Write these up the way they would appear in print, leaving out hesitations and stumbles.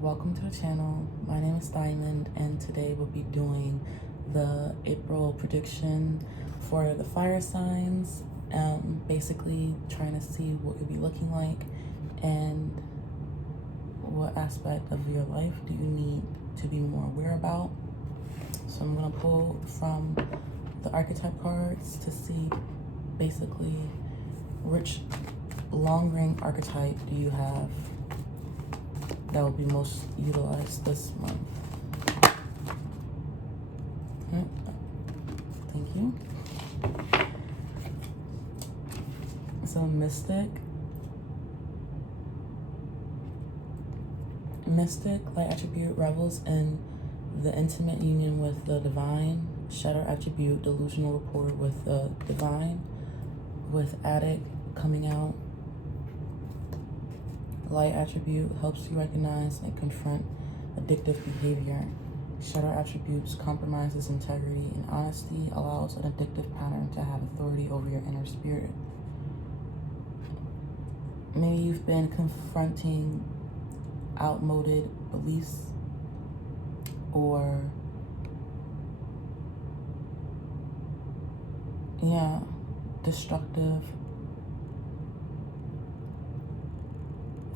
Welcome to the channel. My name is Diamond, and today we'll be doing the April prediction for the fire signs. Basically trying to see what you'll be looking like and what aspect of your life do you need to be more aware about. So I'm gonna pull from the archetype cards to see basically which long ring archetype do you have that will be most utilized this month. Okay. Thank you. So Mystic, light attribute, revels in the intimate union with the divine. Shadow attribute, delusional rapport with the divine, with addict coming out. Light attribute helps you recognize and confront addictive behavior. Shadow attributes compromises integrity and honesty, allows an addictive pattern to have authority over your inner spirit. Maybe you've been confronting outmoded beliefs or destructive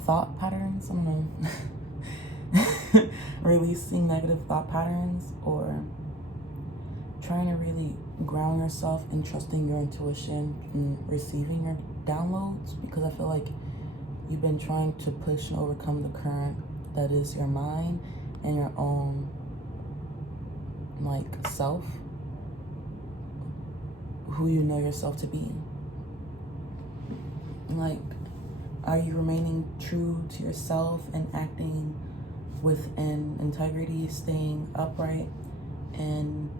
thought patterns. I don't know. Releasing negative thought patterns, or trying to really ground yourself in trusting your intuition and receiving your downloads, because I feel like you've been trying to push and overcome the current that is your mind and your own self, who you know yourself to be. Are you remaining true to yourself and acting within integrity, staying upright and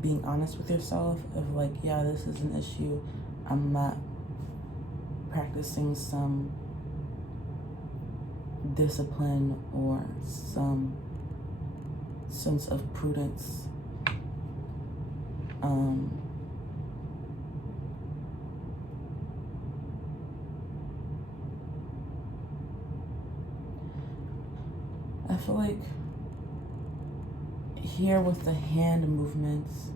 being honest with yourself of this is an issue. I'm not practicing some discipline or some sense of prudence. I feel like here with the hand movements,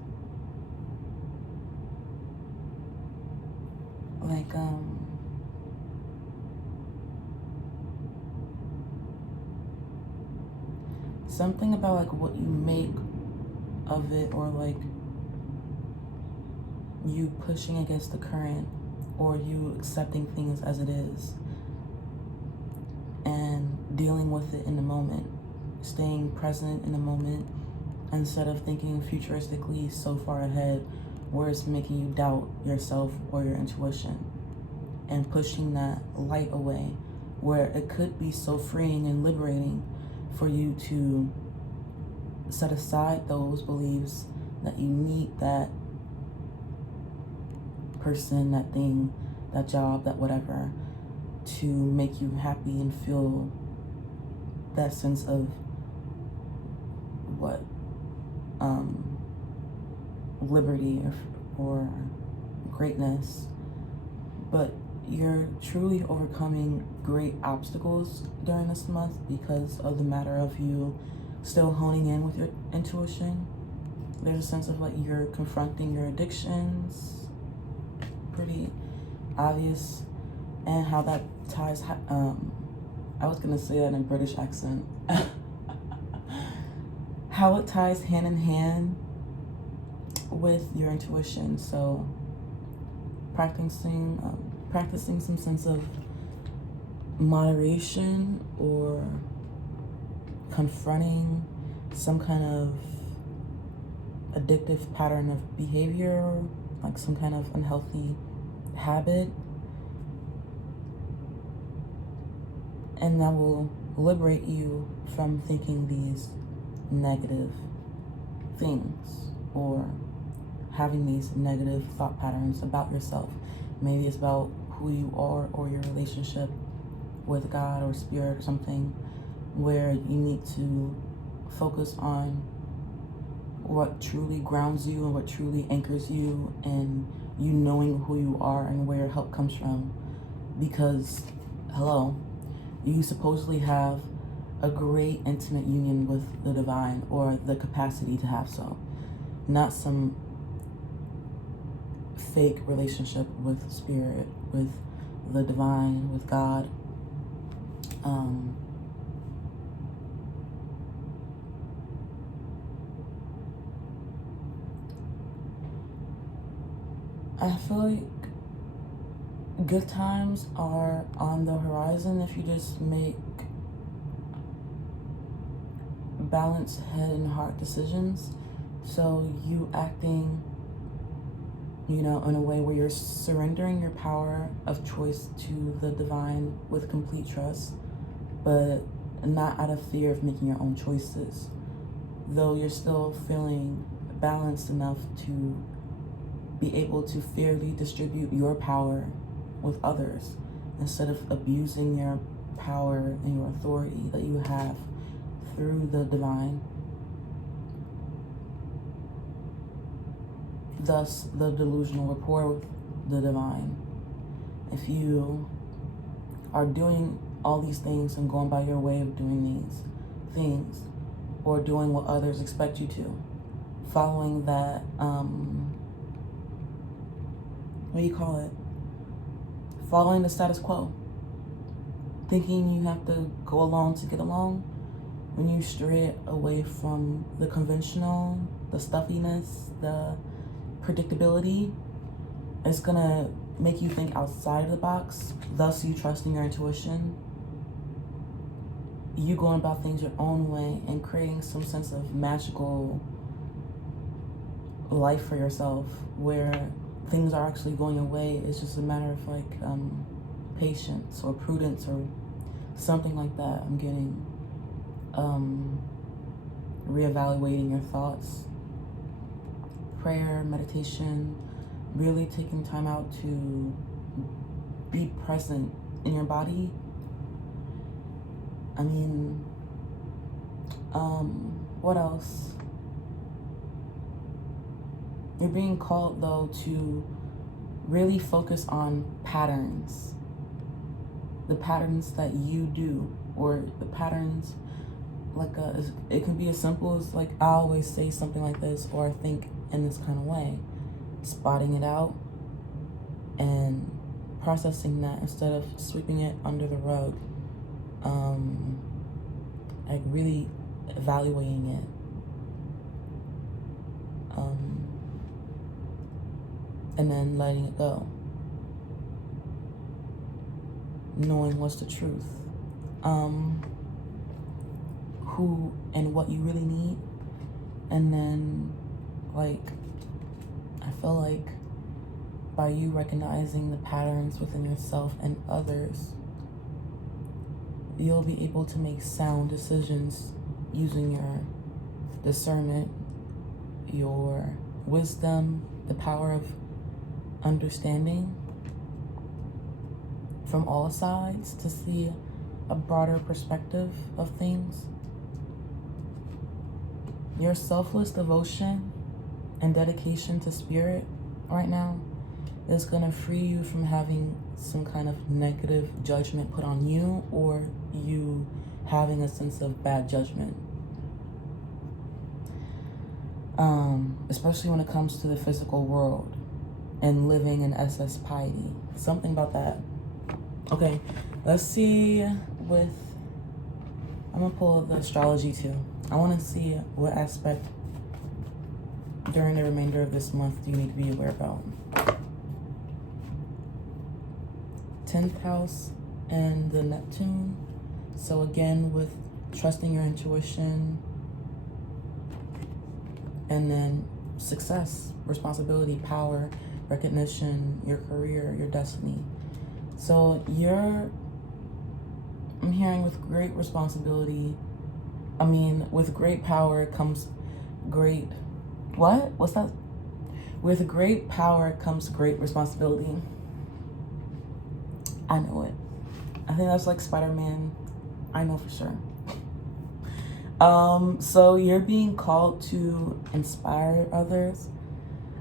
something about what you make of it, or you pushing against the current, or you accepting things as it is and dealing with it in the moment, staying present in the moment instead of thinking futuristically so far ahead where it's making you doubt yourself or your intuition, and pushing that light away where it could be so freeing and liberating for you to set aside those beliefs that you need that person, that thing, that job, that whatever, to make you happy and feel that sense of liberty or greatness. But you're truly overcoming great obstacles during this month because of the matter of you still honing in with your intuition. There's a sense of you're confronting your addictions, pretty obvious, and how that ties, I was gonna say that in a British accent, how it ties hand in hand with your intuition. So practicing some sense of moderation, or confronting some kind of addictive pattern of behavior, some kind of unhealthy habit, and that will liberate you from thinking these negative things or having these negative thought patterns about yourself. Maybe it's about who you are or your relationship with God or spirit or something, where you need to focus on what truly grounds you and what truly anchors you, and you knowing who you are and where your help comes from. Because, hello, you supposedly have a great intimate union with the divine, or the capacity to have so. Not some fake relationship with spirit, with the divine, with God. I feel like good times are on the horizon if you just make balanced head and heart decisions. So you acting, in a way where you're surrendering your power of choice to the divine with complete trust, but not out of fear of making your own choices. Though you're still feeling balanced enough to be able to fairly distribute your power with others instead of abusing your power and your authority that you have through the divine. Thus, the delusional rapport with the divine. If you are doing all these things and going by your way of doing these things, or doing what others expect you to, following that, following the status quo, thinking you have to go along to get along, when you stray away from the conventional, the stuffiness, the predictability, it's gonna make you think outside of the box, thus you trusting your intuition, you going about things your own way and creating some sense of magical life for yourself where things are actually going your way. It's just a matter of patience or prudence or something like that. I'm getting reevaluating your thoughts, prayer, meditation, really taking time out to be present in your body. What else? You're being called, though, to really focus on patterns. The patterns that you do, or the patterns, it can be as simple as, I always say something like this, or I think in this kind of way. Spotting it out and processing that instead of sweeping it under the rug. Really evaluating it. And then letting it go. Knowing what's the truth. Who and what you really need. And then, I feel like by you recognizing the patterns within yourself and others, you'll be able to make sound decisions using your discernment, your wisdom, the power of understanding from all sides to see a broader perspective of things. Your selfless devotion and dedication to spirit right now is going to free you from having some kind of negative judgment put on you, or you having a sense of bad judgment. Especially when it comes to the physical world and living in SS piety. Something about that. Okay, let's see I'm gonna pull the astrology too. I want to see what aspect during the remainder of this month do you need to be aware about. 10th house and the Neptune. So again, with trusting your intuition, and then success, responsibility, power, recognition, your career, your destiny. So I'm hearing with great responsibility, with great power comes great, what's that? With great power comes great responsibility. I know it. I think that's like Spider-Man. I know for sure. So you're being called to inspire others.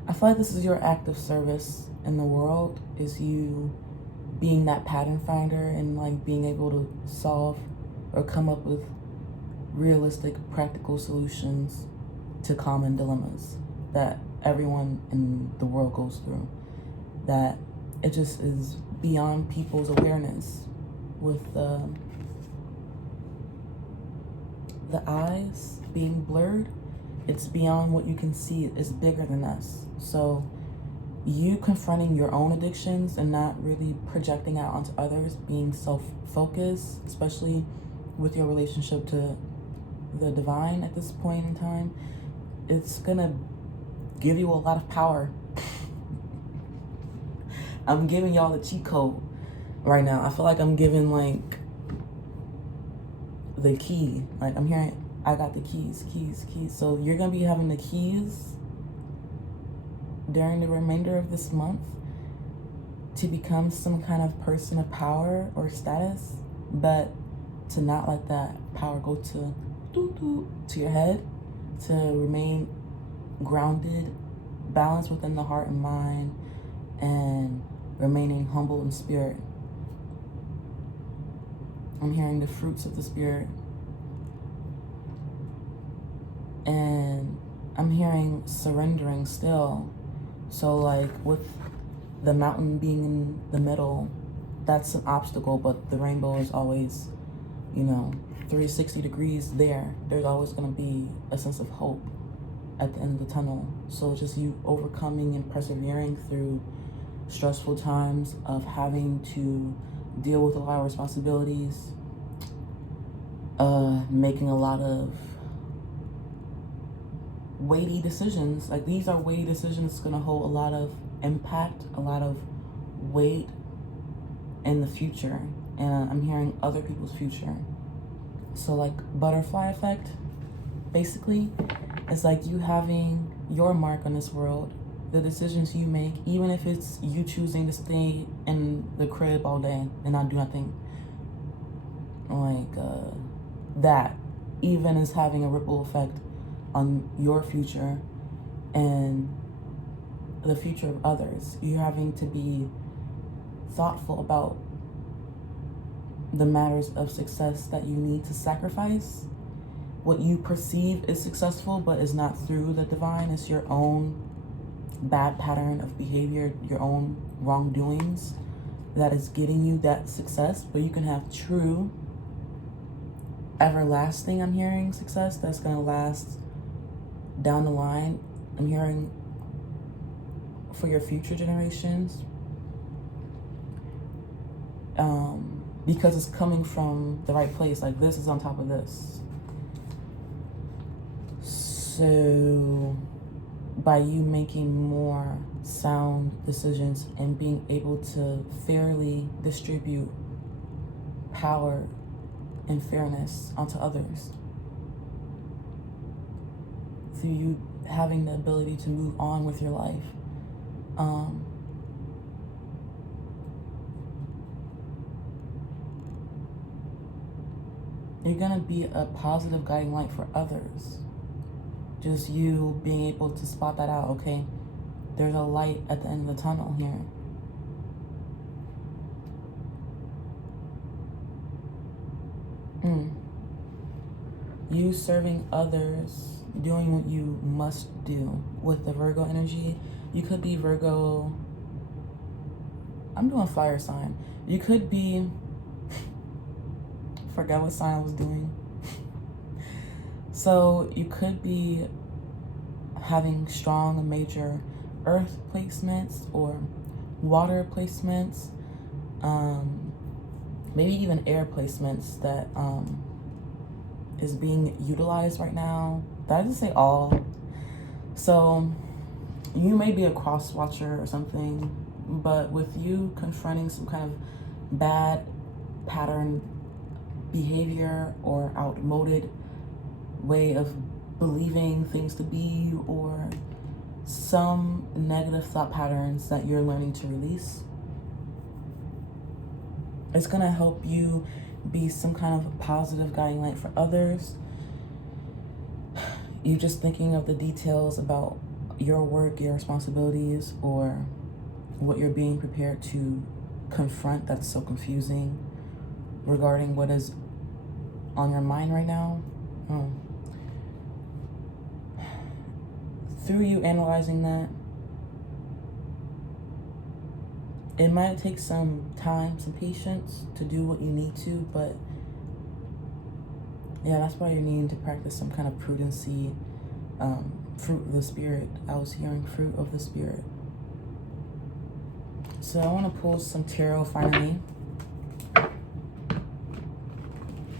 I feel like this is your act of service in the world, is you being that pattern finder and being able to solve or come up with realistic, practical solutions to common dilemmas that everyone in the world goes through. That it just is beyond people's awareness. With the eyes being blurred, it's beyond what you can see. It's bigger than us. So you confronting your own addictions and not really projecting out onto others, being self-focused, especially with your relationship to the divine at this point in time, it's gonna give you a lot of power. I'm giving y'all the cheat code right now. I feel like I'm giving like the key. Like I'm hearing, I got the keys. So you're gonna be having the keys during the remainder of this month to become some kind of person of power or status, but to not let that power go to your head, to remain grounded, balanced within the heart and mind, and remaining humble in spirit. I'm hearing the fruits of the spirit. And I'm hearing surrendering still. So like with the mountain being in the middle, that's an obstacle, but the rainbow is always, 360 degrees there. There's always gonna be a sense of hope at the end of the tunnel. So just you overcoming and persevering through stressful times of having to deal with a lot of responsibilities, making a lot of weighty decisions. Like these are weighty decisions. It's gonna hold a lot of impact, a lot of weight in the future. And I'm hearing other people's future. So like butterfly effect, basically, it's like you having your mark on this world, the decisions you make, even if it's you choosing to stay in the crib all day and not do nothing. Like that even is having a ripple effect on your future and the future of others. You're having to be thoughtful about the matters of success that you need to sacrifice. What you perceive is successful but is not through the divine. It's your own bad pattern of behavior, your own wrongdoings that is getting you that success. But you can have true, everlasting, I'm hearing, success that's going to last down the line. I'm hearing for your future generations, because it's coming from the right place. Like this is on top of this. So by you making more sound decisions and being able to fairly distribute power and fairness onto others, through you having the ability to move on with your life, you're gonna be a positive guiding light for others. Just you being able to spot that out. Okay, there's a light at the end of the tunnel here. You serving others, doing what you must do. With the Virgo energy, you could be Virgo. I'm doing fire sign. You could be, forgot what sign I was doing. So you could be having strong major earth placements or water placements, maybe even air placements that is being utilized right now. Did I just say all? So you may be a cross watcher or something, but with you confronting some kind of bad pattern behavior or outmoded way of believing things to be, or some negative thought patterns that you're learning to release, it's gonna help you be some kind of positive guiding light for others. You just thinking of the details about your work, your responsibilities, or what you're being prepared to confront that's so confusing regarding what is on your mind right now. Oh. Through you analyzing that, it might take some time, some patience to do what you need to, but yeah, that's why you're needing to practice some kind of prudency, fruit of the spirit. I was hearing fruit of the spirit. So I want to pull some tarot finally.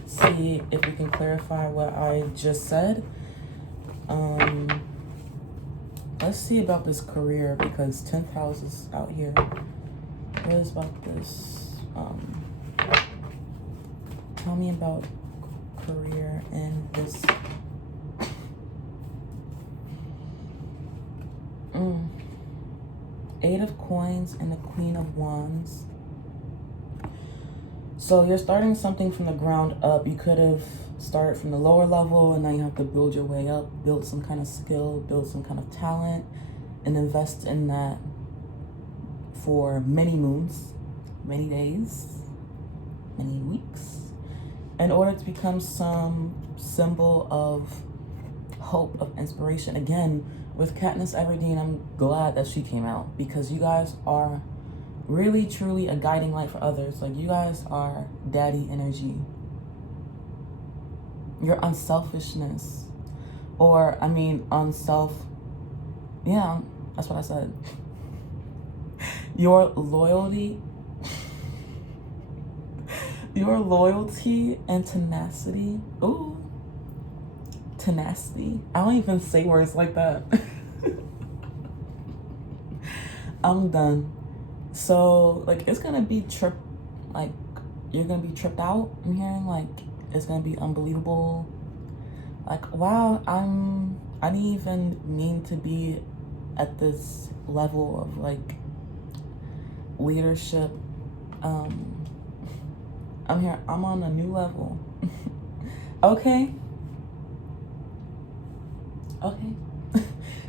See if we can clarify what I just said. Let's see about this career, because 10th house is out here. What is about this? Tell me about career and this. Eight of Coins and the Queen of Wands. So you're starting something from the ground up. You could have started from the lower level and now you have to build your way up, build some kind of skill, build some kind of talent, and invest in that for many moons, many days, many weeks, in order to become some symbol of hope, of inspiration. Again, with Katniss Everdeen, I'm glad that she came out, because you guys are really, truly a guiding light for others. Like, you guys are daddy energy. Your unselfishness, or yeah, that's what I said. Your loyalty, your loyalty and tenacity. Ooh, tenacity. I don't even say words like that. I'm done. So, like, it's gonna be you're gonna be tripped out. I'm hearing, like, it's gonna be unbelievable. Like, wow, I didn't even mean to be at this level of, like, leadership. I'm on a new level. Okay.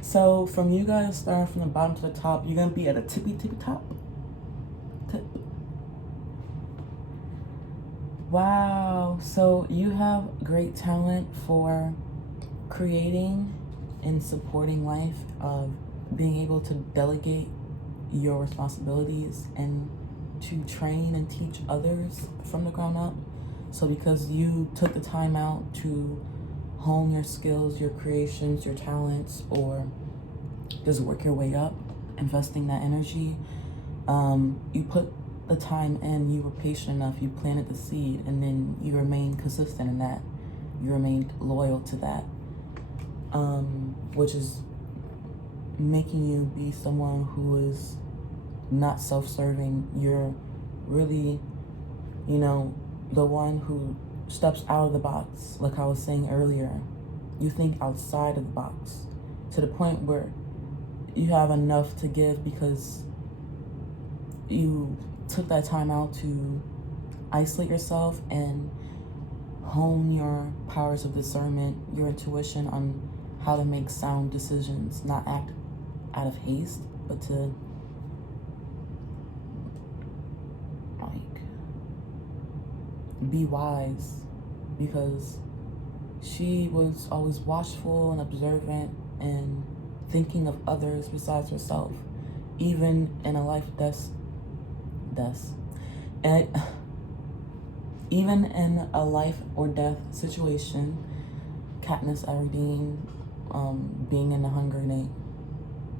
So from you guys starting from the bottom to the top, you're gonna be at a tippy top. Tip. Wow. So you have great talent for creating and supporting life, of being able to delegate your responsibilities and to train and teach others from the ground up. So because you took the time out to hone your skills, your creations, your talents, or just work your way up, investing that energy, you put the time in, you were patient enough, you planted the seed, and then you remained consistent in that. You remained loyal to that, which is making you be someone who is not self-serving. You're really, the one who steps out of the box. Like I was saying earlier, you think outside of the box to the point where you have enough to give because you took that time out to isolate yourself and hone your powers of discernment, your intuition on how to make sound decisions, not act out of haste, but to be wise, because she was always watchful and observant and thinking of others besides herself, even in a life even in a life or death situation. Katniss Everdeen, being in the Hunger Games.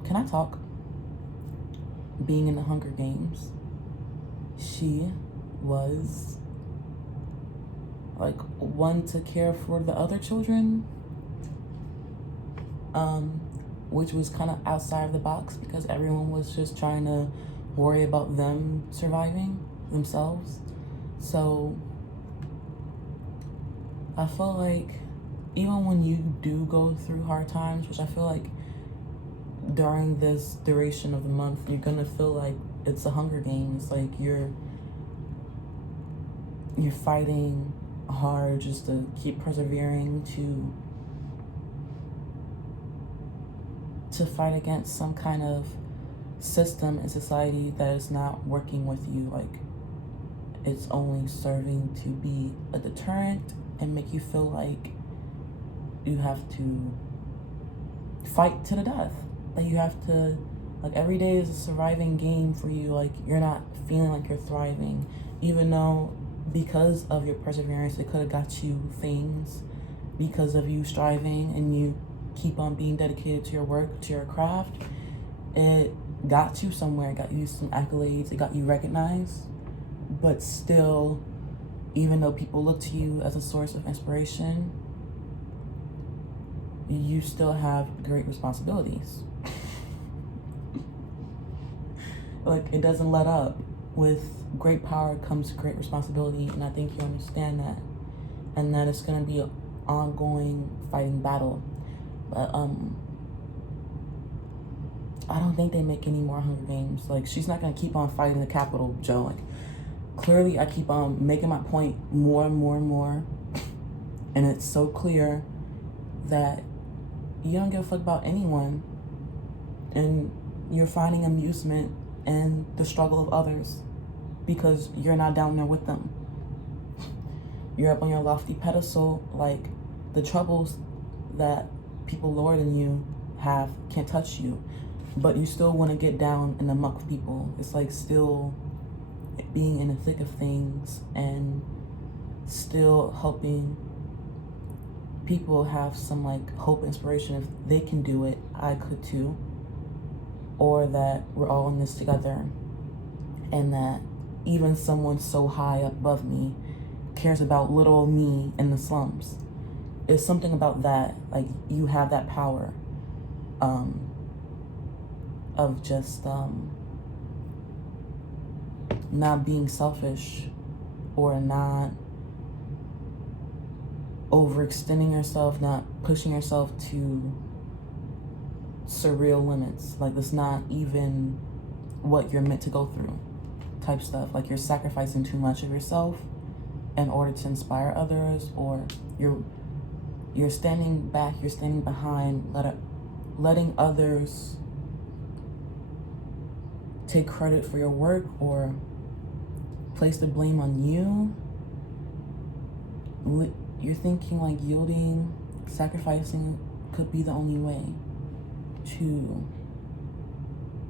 Can I talk? Being in the Hunger Games, she was like one to care for the other children, which was kind of outside of the box because everyone was just trying to worry about them surviving themselves. So I feel like even when you do go through hard times, which I feel like during this duration of the month, you're gonna feel like it's a Hunger Games. Like you're fighting hard just to keep persevering, to fight against some kind of system in society that is not working with you. Like it's only serving to be a deterrent and make you feel like you have to fight to the death. Like you have to, like every day is a surviving game for you. Like you're not feeling like you're thriving, even though because of your perseverance, it could have got you things because of you striving and you keep on being dedicated to your work, to your craft. It got you somewhere, it got you some accolades, it got you recognized. But still, even though people look to you as a source of inspiration, you still have great responsibilities. Like, it doesn't let up. With great power comes great responsibility, and I think you understand that. And that it's gonna be an ongoing fighting battle. But I don't think they make any more Hunger Games. Like, she's not gonna keep on fighting the Capitol, Joe. Like, clearly I keep on making my point more and more and more. And it's so clear that you don't give a fuck about anyone. And you're finding amusement in the struggle of others because you're not down there with them. You're up on your lofty pedestal, like the troubles that people lower than you have can't touch you, but you still want to get down in the muck with people. It's like still being in the thick of things and still helping people have some like hope, inspiration. If they can do it, I could too. Or that we're all in this together, and that even someone so high above me cares about little old me in the slums. It's something about that, like you have that power of just not being selfish or not overextending yourself, not pushing yourself to surreal limits. Like it's not even what you're meant to go through type stuff. Like you're sacrificing too much of yourself in order to inspire others, or you're standing back, you're standing behind, letting others take credit for your work or place the blame on you. You're thinking like yielding, sacrificing could be the only way to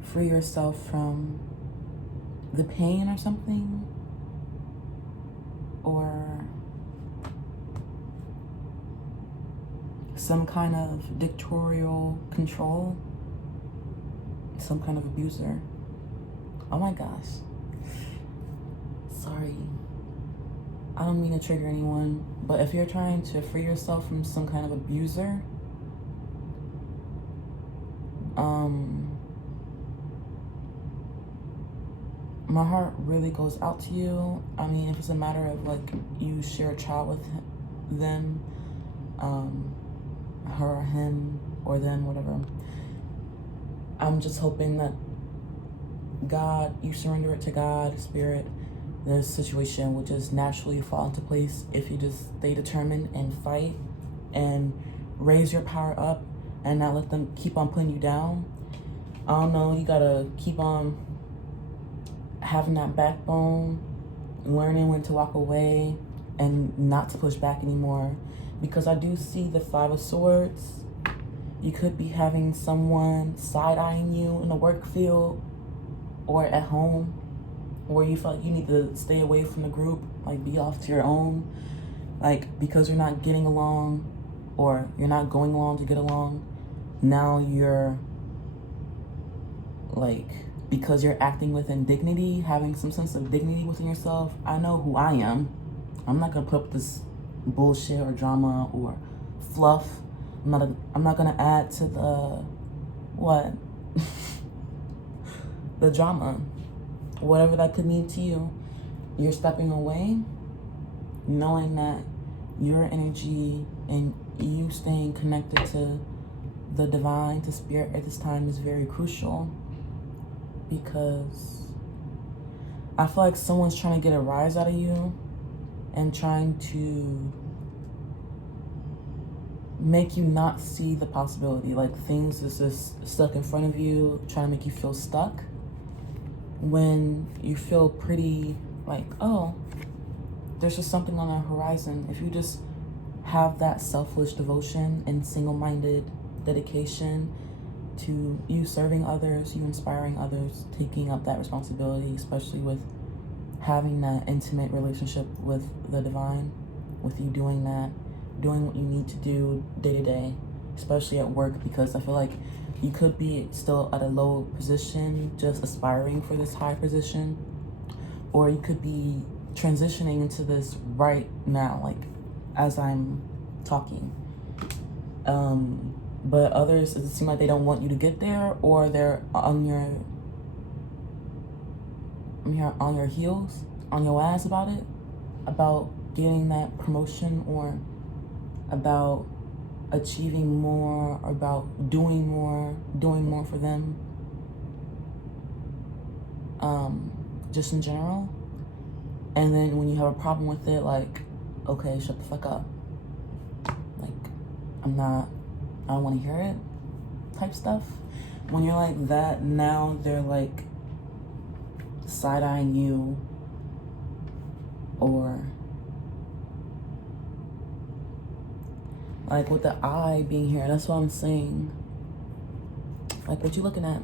free yourself from the pain or something, or some kind of dictatorial control, some kind of abuser. Oh my gosh. Sorry. I don't mean to trigger anyone, but if you're trying to free yourself from some kind of abuser, my heart really goes out to you. I mean, if it's a matter of like you share a child with them, her or him or them, whatever, I'm just hoping that God, you surrender it to God, Spirit, the situation will just naturally fall into place if you just stay determined and fight and raise your power up and not let them keep on putting you down. I don't know, you gotta keep on having that backbone, learning when to walk away and not to push back anymore. Because I do see the 5 of Swords. You could be having someone side-eyeing you in the work field or at home, where you feel like you need to stay away from the group, like be off to your own, like because you're not getting along or you're not going along to get along. Now you're like, because you're acting with indignity, having some sense of dignity within yourself. I know who I am. I'm not gonna put up this bullshit or drama or fluff. I'm not gonna add to the what the drama, whatever that could mean to you. You're stepping away, knowing that your energy and you staying connected to the divine, to spirit at this time is very crucial, because I feel like someone's trying to get a rise out of you and trying to make you not see the possibility. Like things is just stuck in front of you, trying to make you feel stuck when you feel pretty like, oh, there's just something on the horizon. If you just have that selfless devotion and single-minded dedication to you serving others, you inspiring others, taking up that responsibility, especially with having that intimate relationship with the divine, with you doing that, doing what you need to do day to day, especially at work, because I feel like you could be still at a low position, just aspiring for this high position, or you could be transitioning into this right now, like as I'm talking. But others, it seems like they don't want you to get there, or they're on your heels, on your ass about it, about getting that promotion, or about achieving more, or about doing more for them, just in general. And then when you have a problem with it, like, okay, shut the fuck up. Like, I don't want to hear it type stuff. When you're like that, now they're like side-eyeing you, or like with the eye being here, that's what I'm saying. Like, what you looking at?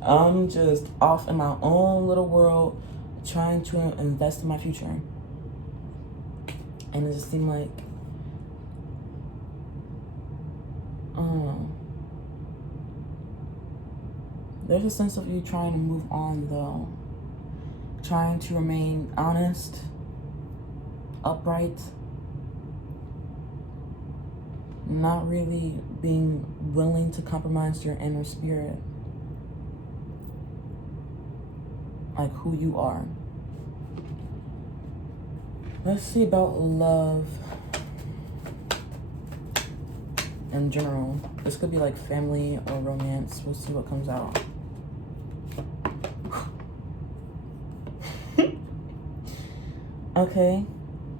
I'm just off in my own little world, trying to invest in my future. And it just seemed like, there's a sense of you trying to move on, though. Trying to remain honest, upright, not really being willing to compromise your inner spirit, like who you are. Let's see about love in general. This could be like family or romance. We'll see what comes out. Okay,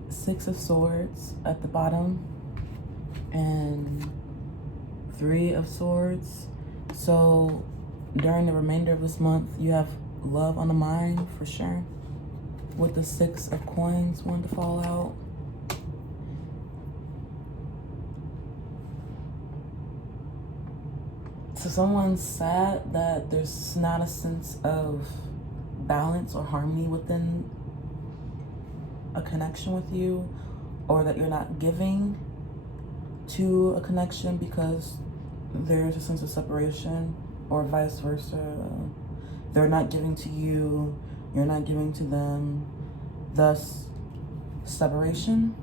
6 of Swords at the bottom and 3 of Swords. So during the remainder of this month, you have love on the mind for sure, with the 6 of Coins wanting to fall out. So someone's sad that there's not a sense of balance or harmony within a connection with you, or that you're not giving to a connection because there's a sense of separation, or vice versa. They're not giving to you, you're not giving to them, thus separation.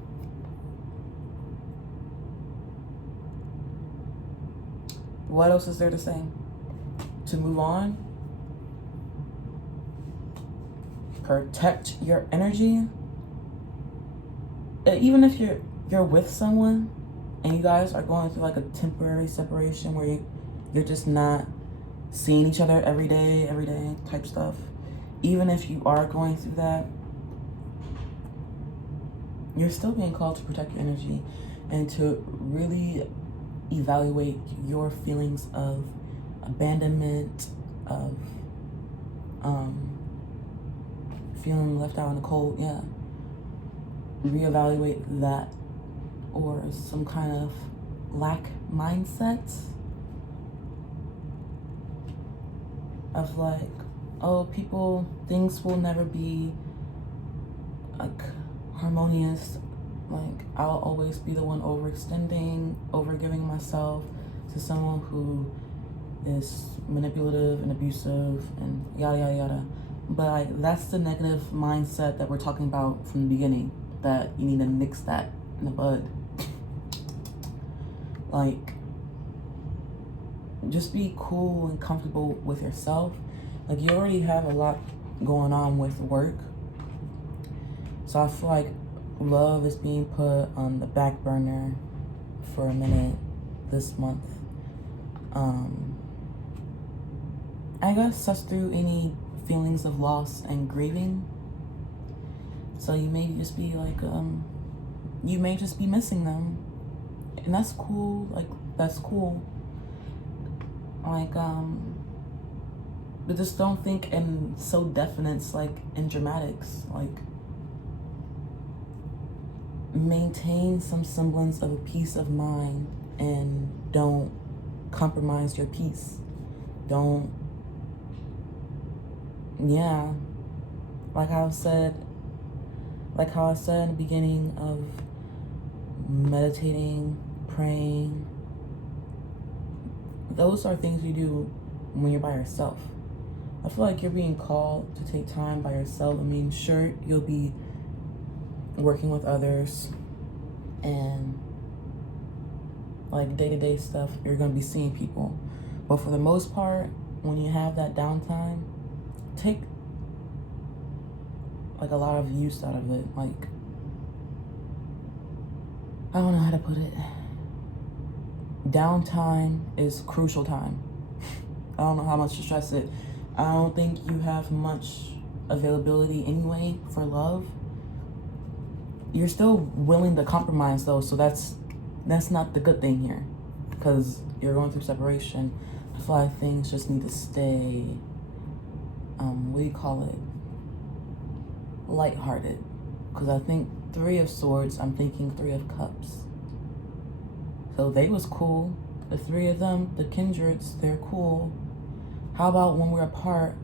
What else is there to say? To move on, protect your energy. Even if you're with someone and you guys are going through like a temporary separation where you're just not seeing each other every day type stuff, even if you are going through that, you're still being called to protect your energy and to really evaluate your feelings of abandonment, of feeling left out in the cold. Yeah, reevaluate that, or some kind of lack mindset of like, oh, things will never be like harmonious. Like, I'll always be the one overextending, overgiving myself to someone who is manipulative and abusive and yada yada yada. But like, that's the negative mindset that we're talking about from the beginning, that you need to nix that in the bud. Like, just be cool and comfortable with yourself. Like, you already have a lot going on with work, so I feel like love is being put on the back burner for a minute this month. I guess suss through any feelings of loss and grieving. So you may just be like, you may just be missing them, and that's cool. Like, that's cool. Like, but just don't think in so definites, like in dramatics. Like, maintain some semblance of a peace of mind and don't compromise your peace. Don't, yeah, like how I said in the beginning of meditating, praying, those are things you do when you're by yourself. I feel like you're being called to take time by yourself. I mean, sure, you'll be working with others and like day-to-day stuff, you're gonna be seeing people. But for the most part, when you have that downtime, take like a lot of use out of it. Like, I don't know how to put it. Downtime is crucial time. I don't know how much to stress it. I don't think you have much availability anyway for love. You're still willing to compromise though, so that's not the good thing here, because you're going through separation. I feel like things just need to stay, what do you call it? Lighthearted. Because I think 3 of Swords, I'm thinking 3 of Cups. So they was cool. The 3 of them, the kindreds, they're cool. How about when we're apart,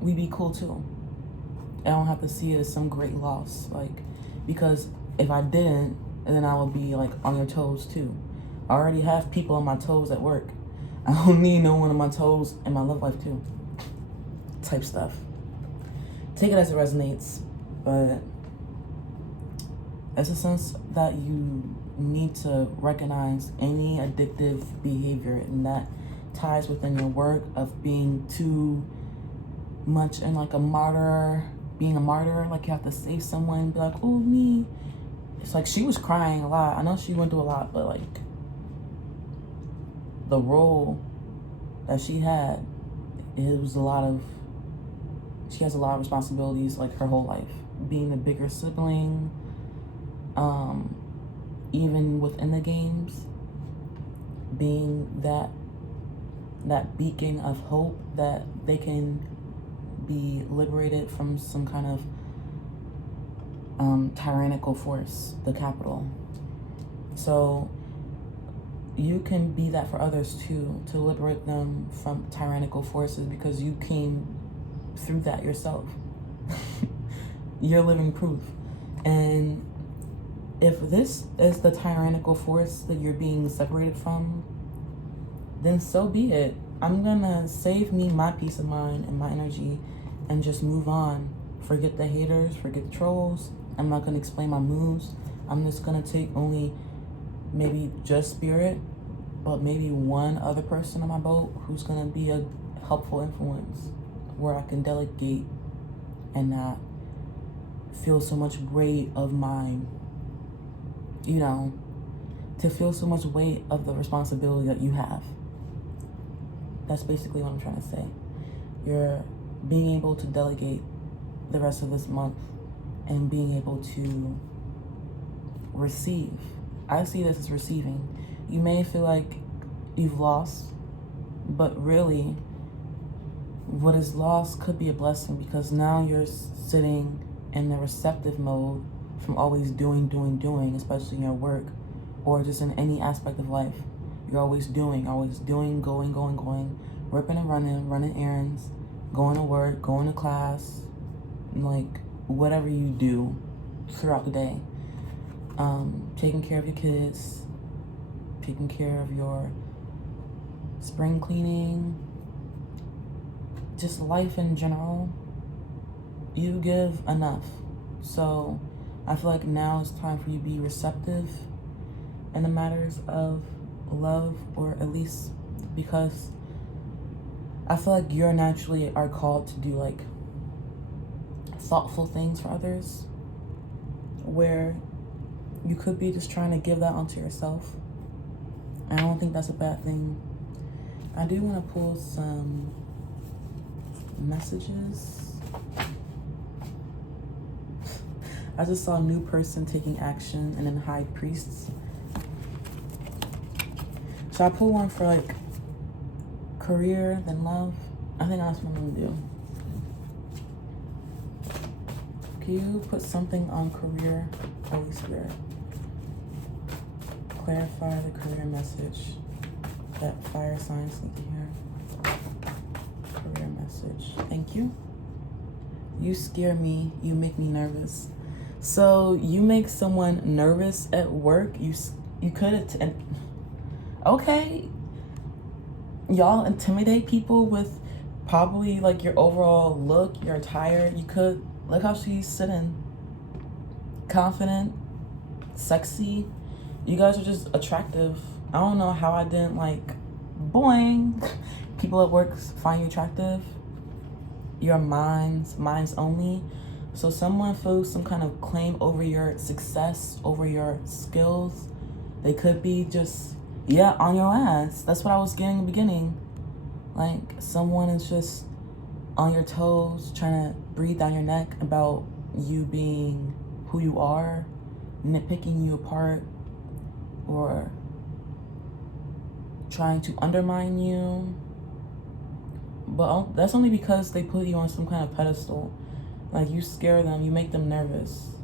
we be cool too? I don't have to see it as some great loss. Like, because if I didn't, then I would be like on your toes too. I already have people on my toes at work. I don't need no one on my toes in my love life too. Type stuff. Take it as it resonates, but it's a sense that you need to recognize any addictive behavior, and that ties within your work of being too much in like being a martyr, like you have to save someone, be like, oh, me. It's like she was crying a lot. I know she went through a lot, but like the role that she had, it was she has a lot of responsibilities like her whole life. Being the bigger sibling, even within the games, being that beacon of hope that they can be liberated from some kind of tyrannical force, the capital. So you can be that for others too, to liberate them from tyrannical forces, because you came through that yourself. You're living proof. And if this is the tyrannical force that you're being separated from, then so be it. I'm gonna save me my peace of mind and my energy and just move on. Forget the haters, forget the trolls. I'm not gonna explain my moves. I'm just gonna take only maybe just spirit, but maybe one other person on my boat who's gonna be a helpful influence, where I can delegate and not feel so much weight of mine, to feel so much weight of the responsibility that you have. That's basically what I'm trying to say. You're being able to delegate the rest of this month and being able to receive. I see this as receiving. You may feel like you've lost, but really what is lost could be a blessing, because now you're sitting in the receptive mode from always doing, especially in your work or just in any aspect of life. You're always doing, going, ripping and running errands, going to work, going to class, like whatever you do throughout the day. Taking care of your kids, taking care of your spring cleaning, just life in general. You give enough. So I feel like now it's time for you to be receptive in the matters of love, or at least, because I feel like you're naturally are called to do like thoughtful things for others, where you could be just trying to give that onto yourself. I don't think that's a bad thing. I do want to pull some messages. I just saw a new person taking action, and then High Priests. So I pull one for like career, then love. I think that's what I'm gonna do. Can you put something on career? Holy Spirit, clarify the career message that fire signs need to hear. Career message. Thank you. You scare me. You make me nervous. So you make someone nervous at work. You could okay. Y'all intimidate people with probably like your overall look, your attire. You could look how she's sitting. Confident, sexy. You guys are just attractive. I don't know how I didn't like boing. People at work find you attractive. You're minds only. So someone feels some kind of claim over your success, over your skills. They could be just, yeah, on your ass. That's what I was getting in the beginning. Like someone is just on your toes, trying to breathe down your neck about you being who you are, nitpicking you apart, or trying to undermine you. But that's only because they put you on some kind of pedestal. Like you scare them, you make them nervous.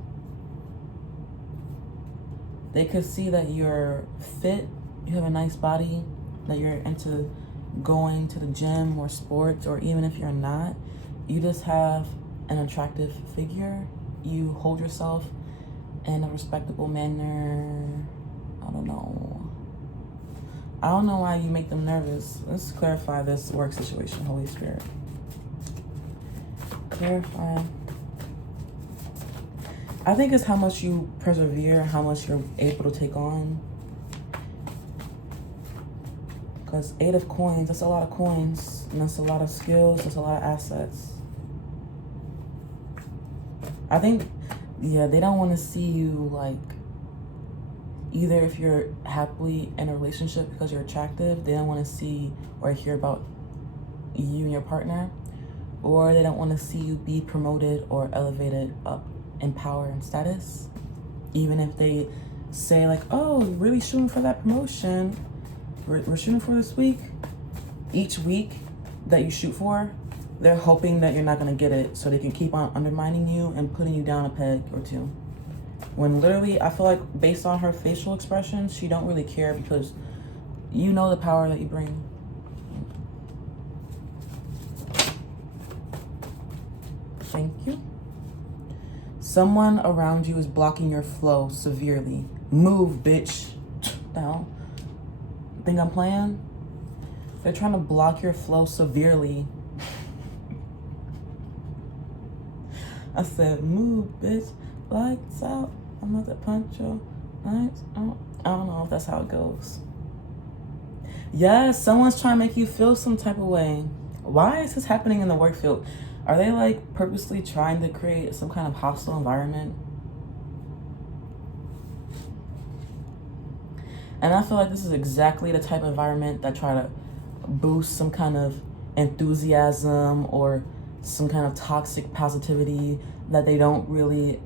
They could see that you're fit, you have a nice body, that you're into going to the gym or sports, or even if you're not, you just have an attractive figure. You hold yourself in a respectable manner. I don't know why you make them nervous. Let's clarify this work situation, Holy Spirit. Clarify. I think it's how much you persevere, how much you're able to take on. Because 8 of coins, that's a lot of coins. And that's a lot of skills, that's a lot of assets. I think, yeah, they don't want to see you like, either if you're happily in a relationship because you're attractive, they don't want to see or hear about you and your partner, or they don't want to see you be promoted or elevated up in power and status. Even if they say like, oh, you're really shooting for that promotion, we're shooting for this week. Each week that you shoot for, they're hoping that you're not going to get it so they can keep on undermining you and putting you down a peg or two. When literally, I feel like based on her facial expressions, she don't really care because you know the power that you bring. Thank you. Someone around you is blocking your flow severely. Move, bitch. Now, think I'm playing? They're trying to block your flow severely. I said, move, bitch. Lights out. I'm about to punch your lights out. I don't know if that's how it goes. Yes, someone's trying to make you feel some type of way. Why is this happening in the work field? Are they like purposely trying to create some kind of hostile environment? And I feel like this is exactly the type of environment that try to boost some kind of enthusiasm or some kind of toxic positivity that they don't really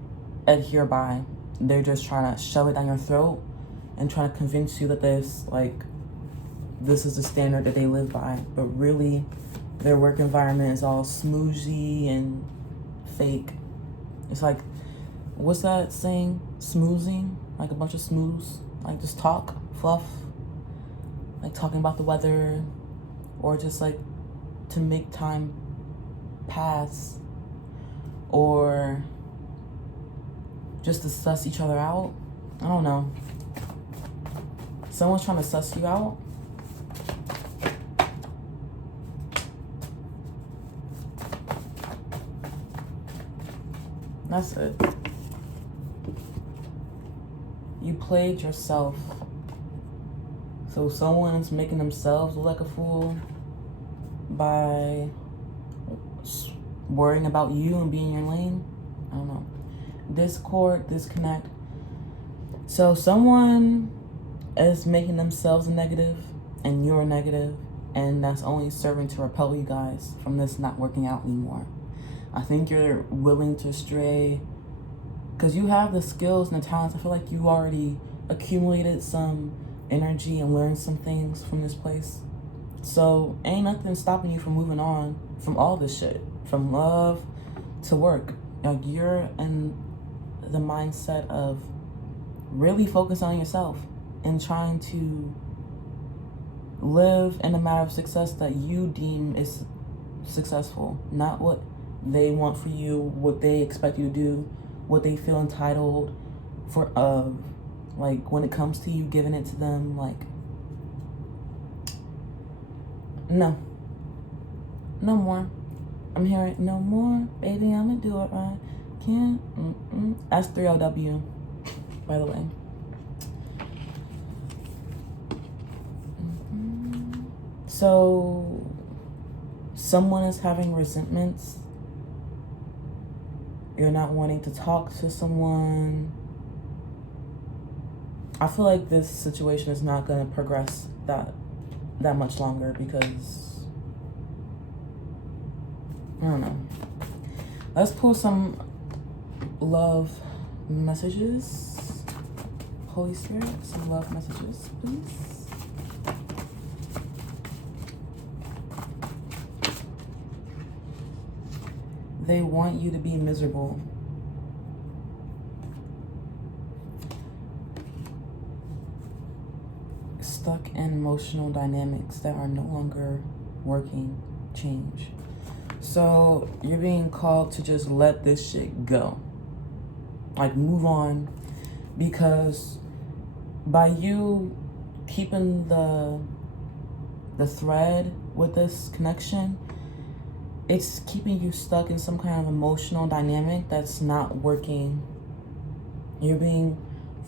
adhere by. They're just trying to shove it down your throat and trying to convince you that this is the standard that they live by. But really, their work environment is all smoozy and fake. It's like, what's that saying? Smoozing? Like a bunch of smooze? Like just talk, fluff, like talking about the weather, or just like to make time pass, or just to suss each other out. I don't know. Someone's trying to suss you out. That's it. You played yourself. So someone's making themselves look like a fool by worrying about you and being in your lane. I don't know. Discord, disconnect. So someone is making themselves a negative and you're a negative, and that's only serving to repel you guys from this not working out anymore. I think you're willing to stray because you have the skills and the talents. I feel like you already accumulated some energy and learned some things from this place. So ain't nothing stopping you from moving on from all this shit, from love to work. Like you're in the mindset of really focus on yourself and trying to live in a matter of success that you deem is successful, not what they want for you, what they expect you to do, what they feel entitled for, like when it comes to you giving it to them. Like, no more. I'm hearing no more, baby, I'ma do it right. Can't. That's 3LW, by the way. So someone is having resentments. You're not wanting to talk to someone. I feel like this situation is not going to progress that much longer because, I don't know. Let's pull some love messages. Holy Spirit, some love messages, please. They want you to be miserable. Stuck in emotional dynamics that are no longer working. Change. So you're being called to just let this shit go. Like, move on. Because by you keeping the thread with this connection, it's keeping you stuck in some kind of emotional dynamic that's not working. You're being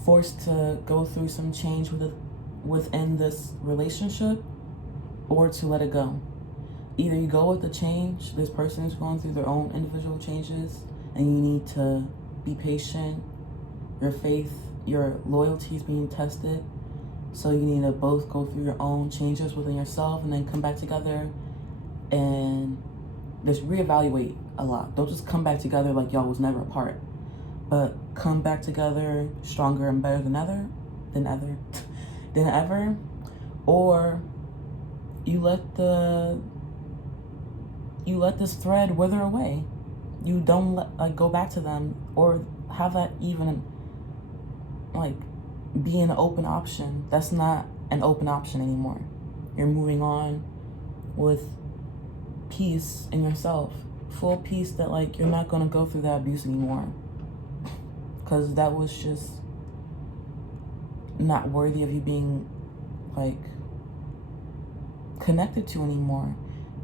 forced to go through some change within this relationship, or to let it go. Either you go with the change, this person is going through their own individual changes, and you need to be patient. Your faith, your loyalty is being tested. So you need to both go through your own changes within yourself and then come back together and just reevaluate a lot. Don't just come back together like y'all was never apart, but come back together stronger and better than ever. Or you let this thread wither away. You don't go back to them, or have that even be an open option. That's not an open option anymore. You're moving on with peace in yourself, full peace that you're not going to go through that abuse anymore, because that was just not worthy of you being connected to anymore.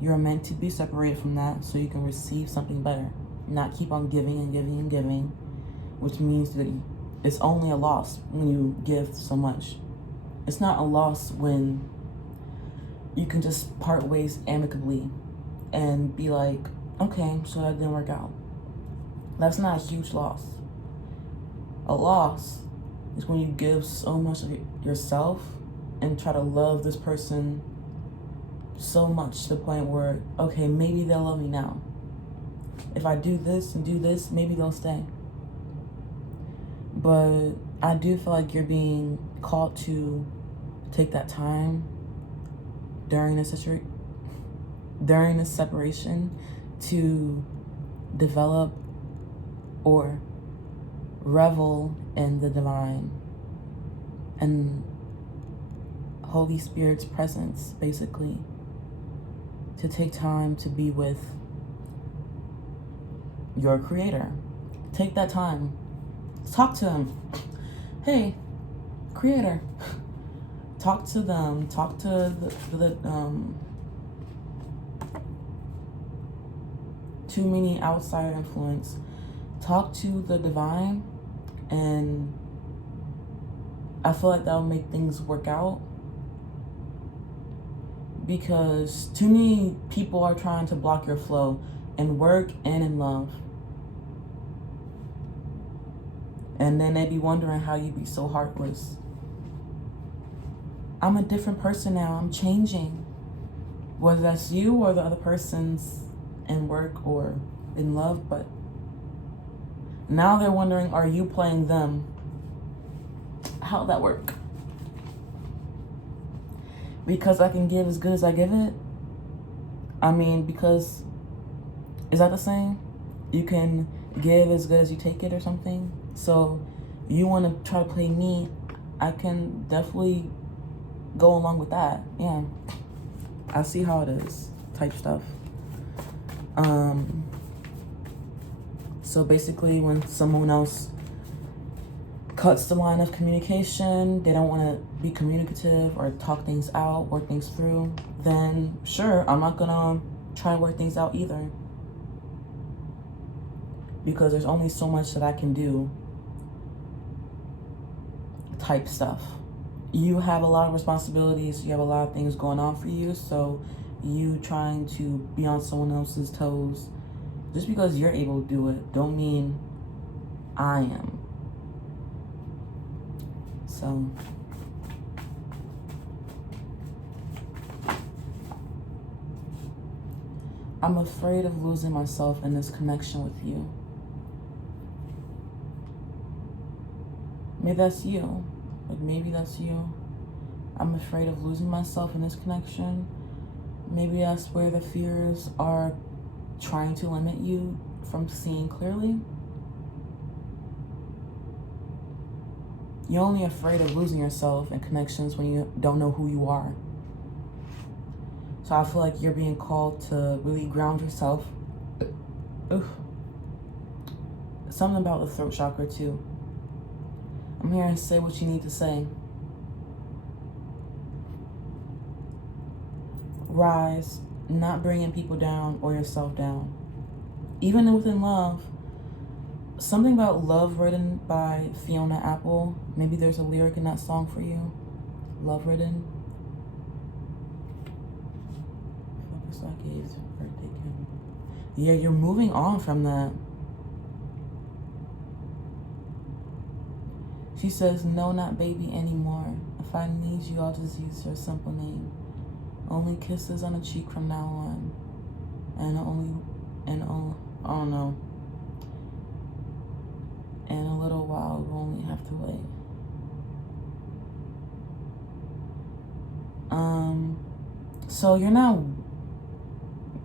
You're meant to be separated from that so you can receive something better, not keep on giving and giving and giving, which means that it's only a loss when you give so much. It's not a loss when you can just part ways amicably and be like, okay, so that didn't work out. That's not a huge loss. A loss is when you give so much of yourself and try to love this person so much to the point where, okay, maybe they'll love me now. If I do this and do this, maybe they'll stay. But I do feel like you're being called to take that time during this separation to develop or revel in the divine and Holy Spirit's presence, basically. To take time to be with your Creator. Take that time. Talk to Him. Hey, Creator. Talk to them. Talk to the too many outside influence. Talk to the divine, and I feel like that'll make things work out, because too many people are trying to block your flow in work and in love. And then they be wondering how you be so heartless. I'm a different person now. I'm changing. Whether that's you or the other person's in work or in love, but now they're wondering, are you playing them? How'd that work? Because I can give as good as I give it? I mean, because, is that the same? You can give as good as you take it or something? So you want to try to play me, I can definitely go along with that. Yeah, I see how it is type stuff. So basically when someone else cuts the line of communication, they don't want to be communicative or talk things out, work things through, then sure, I'm not gonna try to work things out either. Because there's only so much that I can do type stuff. You have a lot of responsibilities, you have a lot of things going on for you, so you trying to be on someone else's toes, just because you're able to do it, don't mean I am. So I'm afraid of losing myself in this connection with you. Maybe that's you. Like, maybe that's you. I'm afraid of losing myself in this connection. Maybe that's where the fears are trying to limit you from seeing clearly. You're only afraid of losing yourself in connections when you don't know who you are. So I feel like you're being called to really ground yourself. Oof. Something about the throat chakra too. I'm here to say what you need to say. Rise, not bringing people down or yourself down. Even within love, something about Love written by Fiona Apple. Maybe there's a lyric in that song for you. Love written. Focus on gaze, birthday candle. Yeah, you're moving on from that. She says, no, not baby anymore. If I need you, I'll just use your simple name. Only kisses on the cheek from now on. I don't know. In a little while, we'll only have to wait. So you're not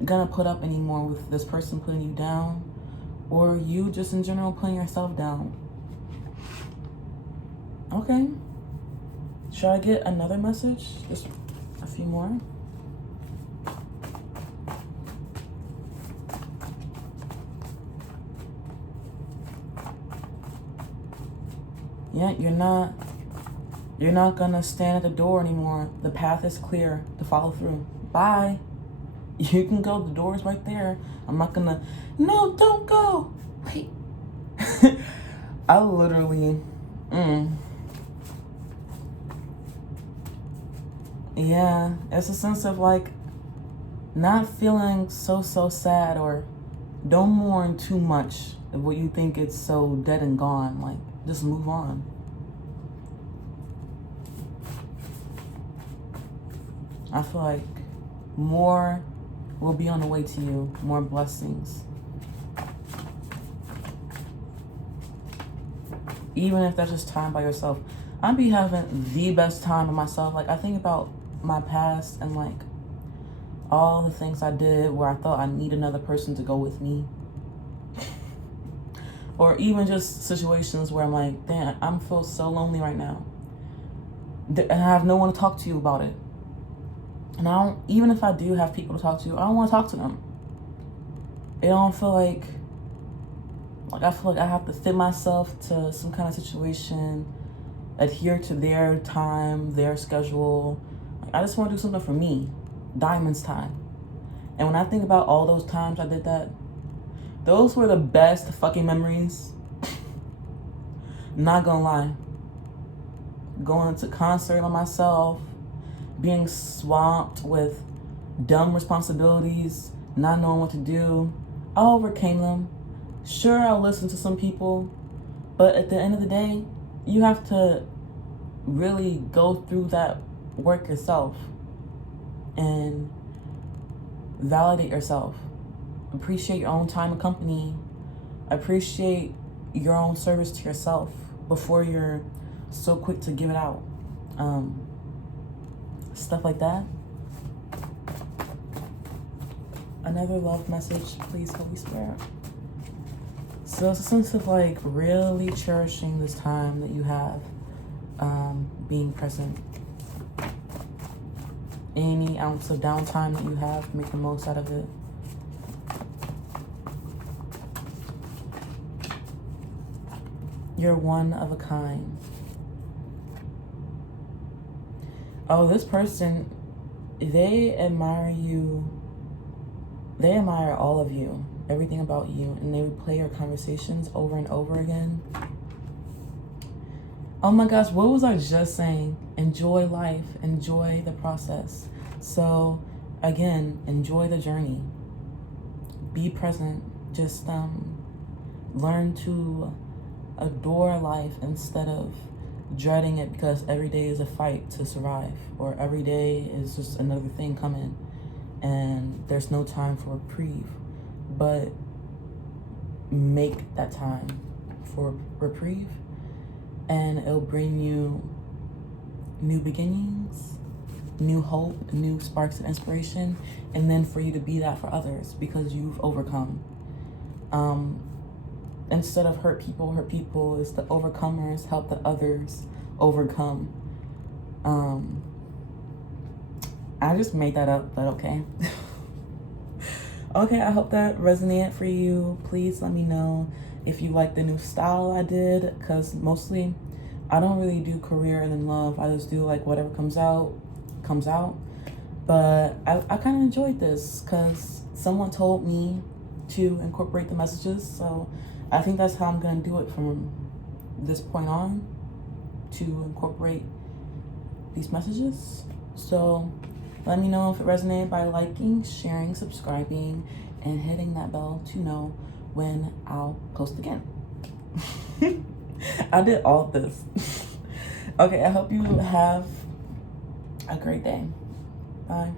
gonna put up anymore with this person putting you down, or you just in general putting yourself down. Okay. Should I get another message? Just a few more. Yeah, you're not gonna stand at the door anymore. The path is clear to follow through. Bye. You can go, the door's right there. I'm not gonna, no, don't go. Wait. I literally, yeah, it's a sense of like not feeling so sad, or don't mourn too much of what you think it's so dead and gone. Like, just move on. I feel like more will be on the way to you, more blessings. Even if that's just time by yourself. I'd be having the best time by myself. Like, I think about my past and like all the things I did where I thought I need another person to go with me. Or even just situations where I'm like, damn, I feel so lonely right now. And I have no one to talk to you about it. And I don't, even if I do have people to talk to, I don't want to talk to them. I don't feel like I feel like I have to fit myself to some kind of situation, adhere to their time, their schedule. Like, I just want to do something for me, Diamond's time. And when I think about all those times I did that, those were the best fucking memories. Not gonna lie. Going to concert by myself, being swamped with dumb responsibilities, not knowing what to do. I overcame them. Sure, I'll listen to some people, but at the end of the day, you have to really go through that work yourself and validate yourself. Appreciate your own time and company. Appreciate your own service to yourself before you're so quick to give it out. Stuff like that. Another love message, please, Holy Spirit. So it's a sense of like really cherishing this time that you have, being present. Any ounce of downtime that you have, make the most out of it. You're one of a kind. Oh, this person, they admire you. They admire all of you, everything about you, and they replay your conversations over and over again. Oh my gosh, what was I just saying? Enjoy life, enjoy the process. So again, enjoy the journey. Be present. Just learn to adore life instead of dreading it, because every day is a fight to survive, or every day is just another thing coming and there's no time for reprieve. But make that time for reprieve, and it'll bring you new beginnings, new hope, new sparks of inspiration, and then for you to be that for others because you've overcome. Instead of hurt people is the overcomers help the others overcome. I just made that up, but okay. Okay, I hope that resonated for you. Please let me know if you like the new style I did, because mostly I don't really do career and then love. I just do like whatever comes out. But I kind of enjoyed this because someone told me to incorporate the messages, so I think that's how I'm gonna do it from this point on, to incorporate these messages. So let me know if it resonated by liking, sharing, subscribing, and hitting that bell to know when I'll post again. I did all of this. Okay, I hope you have a great day. Bye.